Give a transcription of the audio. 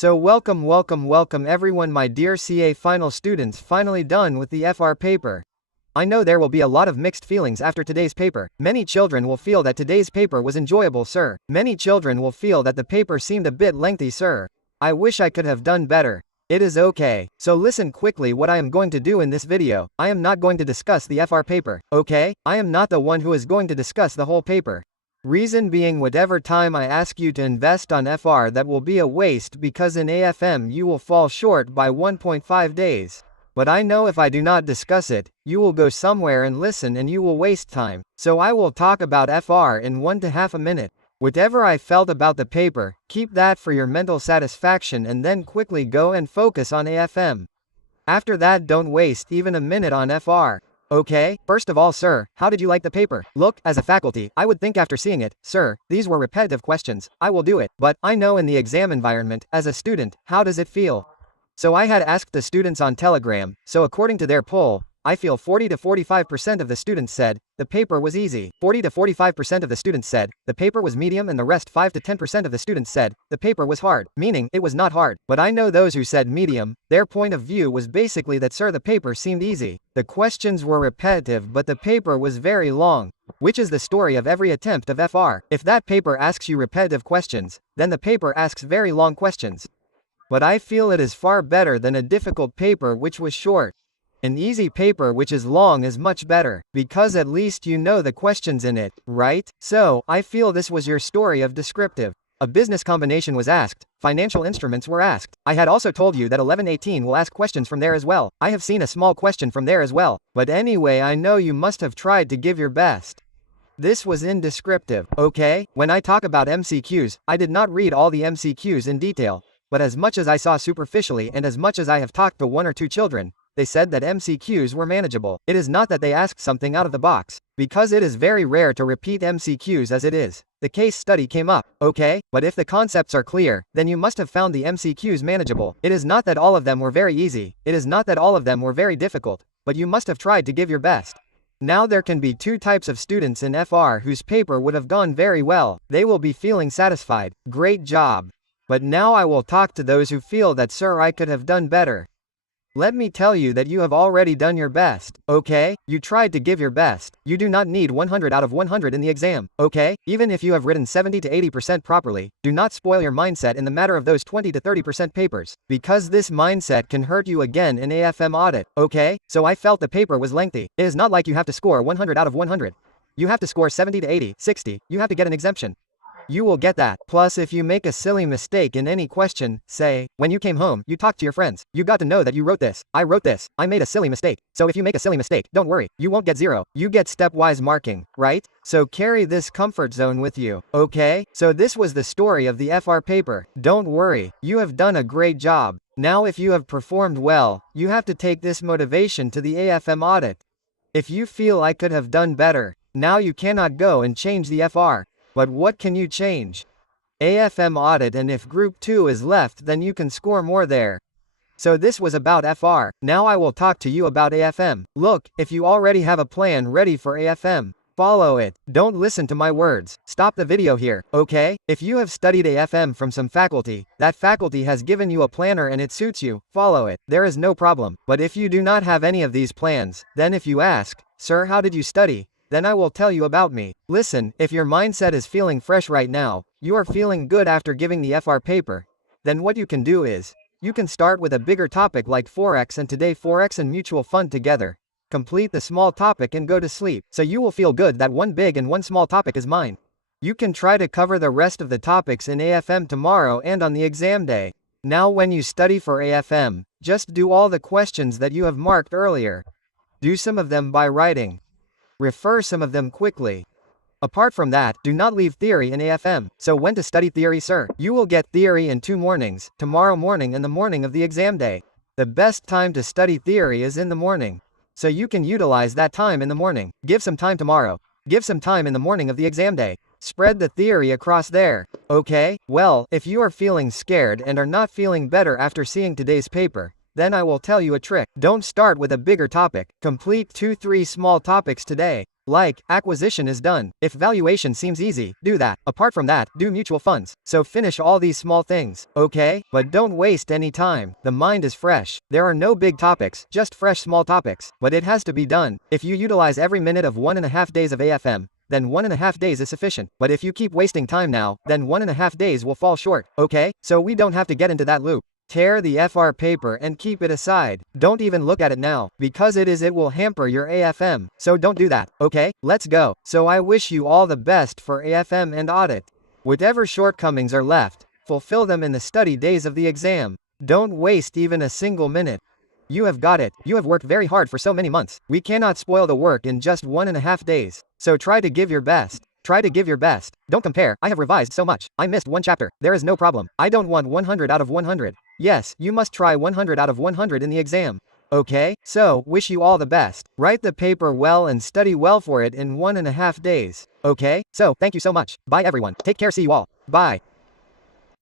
So welcome everyone, my dear CA final students, finally done with the FR paper. I know there will be a lot of mixed feelings after today's paper. Many children will feel that today's paper was enjoyable, sir. Many children will feel that the paper seemed a bit lengthy, sir. I wish I could have done better. It is okay. So listen quickly what I am going to do in this video. I am not going to discuss the FR paper, okay? I am not the one who is going to discuss the whole paper. Reason being, whatever time I ask you to invest on FR, that will be a waste, because in AFM you will fall short by 1.5 days. But I know if I do not discuss it, you will go somewhere and listen and you will waste time. So I will talk about FR in 1.5 minutes. Whatever I felt about the paper, keep that for your mental satisfaction and then quickly go and focus on AFM. After that, don't waste even a minute on FR. Okay? First of all, sir, how did you like the paper? Look, as a faculty, I would think after seeing it, sir, these were repetitive questions, I will do it. But I know in the exam environment, as a student, how does it feel? So I had asked the students on Telegram, so according to their poll, I feel 40 to 45% of the students said the paper was easy. 40 to 45% of the students said the paper was medium, and the rest 5 to 10% of the students said the paper was hard, meaning it was not hard. But I know those who said medium, their point of view was basically that, sir, the paper seemed easy. The questions were repetitive, but the paper was very long. Which is the story of every attempt of FR. If that paper asks you repetitive questions, then the paper asks very long questions. But I feel it is far better than a difficult paper which was short. An easy paper which is long is much better, because at least you know the questions in it, right? So, I feel this was your story of descriptive. A business combination was asked, financial instruments were asked. I had also told you that 1118 will ask questions from there as well. I have seen a small question from there as well. But anyway, I know you must have tried to give your best. This was in descriptive, okay? When I talk about MCQs, I did not read all the MCQs in detail. But as much as I saw superficially and as much as I have talked to 1 or 2 children, they said that MCQs were manageable. It is not that they asked something out of the box, because it is very rare to repeat MCQs as it is. The case study came up, okay? But if the concepts are clear, then you must have found the MCQs manageable. It is not that all of them were very easy, it is not that all of them were very difficult, but you must have tried to give your best. Now there can be 2 types of students in FR whose paper would have gone very well. They will be feeling satisfied. Great job. But now I will talk to those who feel that, sir, I could have done better. Let me tell you that you have already done your best, okay? You tried to give your best. You do not need 100 out of 100 in the exam, okay? Even if you have written 70 to 80% properly, do not spoil your mindset in the matter of those 20 to 30% papers, because this mindset can hurt you again in AFM audit, okay? So I felt the paper was lengthy. It is not like you have to score 100 out of 100. You have to score 70 to 80, 60, you have to get an exemption. You will get that. Plus, if you make a silly mistake in any question, say, when you came home, you talked to your friends, you got to know that you wrote this, I made a silly mistake. So if you make a silly mistake, don't worry, you won't get 0. You get stepwise marking, right? So carry this comfort zone with you, okay? So this was the story of the FR paper. Don't worry, you have done a great job. Now if you have performed well, you have to take this motivation to the AFM audit. If you feel I could have done better, now you cannot go and change the FR. But what can you change? AFM audit, and if group 2 is left, then you can score more there. So this was about FR. Now I will talk to you about AFM. Look, if you already have a plan ready for AFM, follow it. Don't listen to my words. Stop the video here, okay? If you have studied AFM from some faculty, that faculty has given you a planner and it suits you, follow it. There is no problem. But if you do not have any of these plans, then if you ask, sir, how did you study? Then I will tell you about me. Listen, if your mindset is feeling fresh right now, you are feeling good after giving the FR paper, then what you can do is, you can start with a bigger topic like Forex, and today Forex and mutual fund together. Complete the small topic and go to sleep. So you will feel good that one big and one small topic is mine. You can try to cover the rest of the topics in AFM tomorrow and on the exam day. Now when you study for AFM, just do all the questions that you have marked earlier. Do some of them by writing. Refer some of them quickly. Apart from that, do not leave theory in AFM. So when to study theory, sir? You will get theory in 2 mornings, tomorrow morning and the morning of the exam day. The best time to study theory is in the morning. So you can utilize that time in the morning. Give some time tomorrow. Give some time in the morning of the exam day. Spread the theory across there, okay? Well, if you are feeling scared and are not feeling better after seeing today's paper, then I will tell you a trick. Don't start with a bigger topic. Complete 2-3 small topics today. Like, acquisition is done. If valuation seems easy, do that. Apart from that, do mutual funds. So finish all these small things, okay? But don't waste any time. The mind is fresh. There are no big topics, just fresh small topics. But it has to be done. If you utilize every minute of 1.5 days of AFM, then 1.5 days is sufficient. But if you keep wasting time now, then 1.5 days will fall short, okay? So we don't have to get into that loop. Tear the FR paper and keep it aside. Don't even look at it now, because it will hamper your AFM. So don't do that, okay? Let's go. So I wish you all the best for AFM and audit. Whatever shortcomings are left, fulfill them in the study days of the exam. Don't waste even a single minute. You have got it. You have worked very hard for so many months. We cannot spoil the work in just 1.5 days. So try to give your best. Try to give your best. Don't compare. I have revised so much. I missed one chapter. There is no problem. I don't want 100 out of 100. Yes, you must try 100 out of 100 in the exam. Okay? So, wish you all the best. Write the paper well and study well for it in 1.5 days. Okay? So, thank you so much. Bye everyone. Take care. See you all. Bye.